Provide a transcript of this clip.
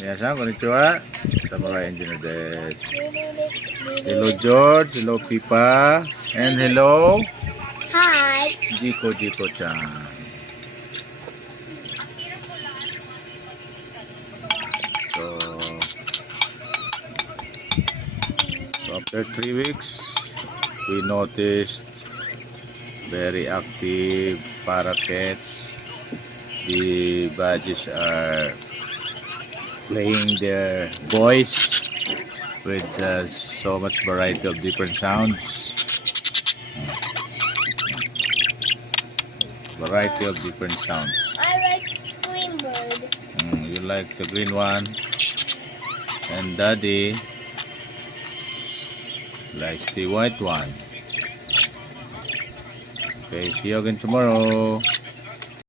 皆さん、こんにちは。Samurai Engineer des. Hello, George. Hello, Pipa. And hello, Hi. Jiko-chan. So after 3 weeks, we noticed very active parakeets. The badges are playing their voice with so much variety of different sounds. Variety of different sounds. I like green bird. You like the green one, and Daddy likes the white one. Okay, see you again tomorrow.